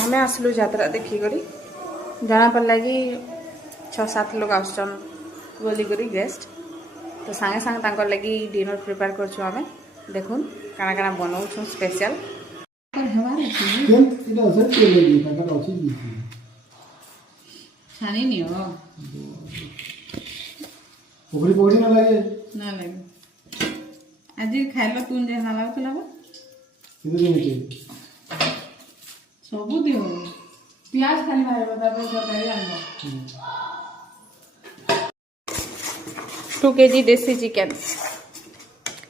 आमे आसलु यात्रा देखिक जाना पड़ला कि 6-7 लोग आसन बोली करी गेस्ट तो सांगे सांगे तांकर लगी डिनर प्रिपेयर करछु आमे देखुन काना काना बनाउछु स्पेशल पर हमारे इटा असर के लगी ताका अछि छानी नहीं हो पोखरी पोखरी ना लगे आज खाइल तुम जे ना लागला कितने दिन सबू दियो प्याज खाली भाई बता दो तरकारी आनबो 2 kg देसी चिकन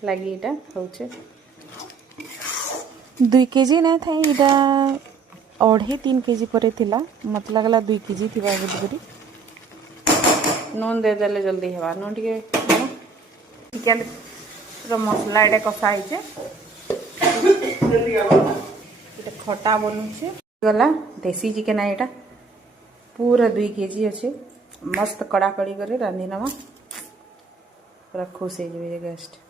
लगी इटा होचे 2 kg ना था इटा 2.5-3 kg परे थिला मत लगला 2 kg थिबा बोली नून दे देले जल्दी हेबा नून टिके चिकन रो मसला एटा कसा हिचे जल्दी आबो इटा खटा बनुचे गला देसी चिकन एटा पूरा 2 kg अच्छे मस्त कड़ा कड़ी करे रांधी नमा पूरा खुश हो जाए गेस्ट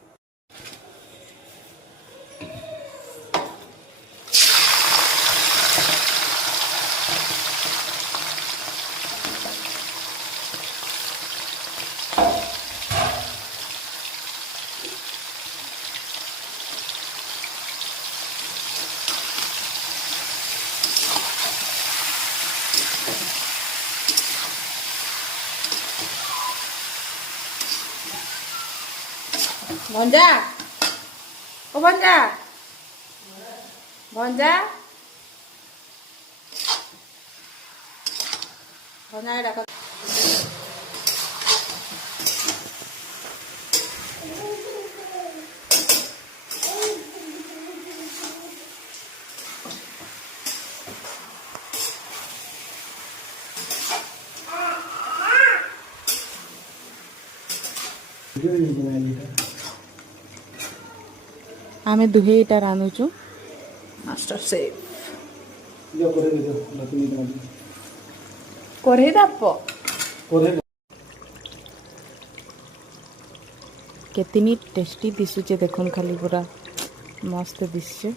भंजा ओ भंजा भंजा भंजा डाक आमे दुहे इटा रानुचु मास्टर शेफ यो करे दे लतनी दादी करे दाप करे केतनी टेस्टी दिसुचे देखुन खाली पूरा मस्त दिसचे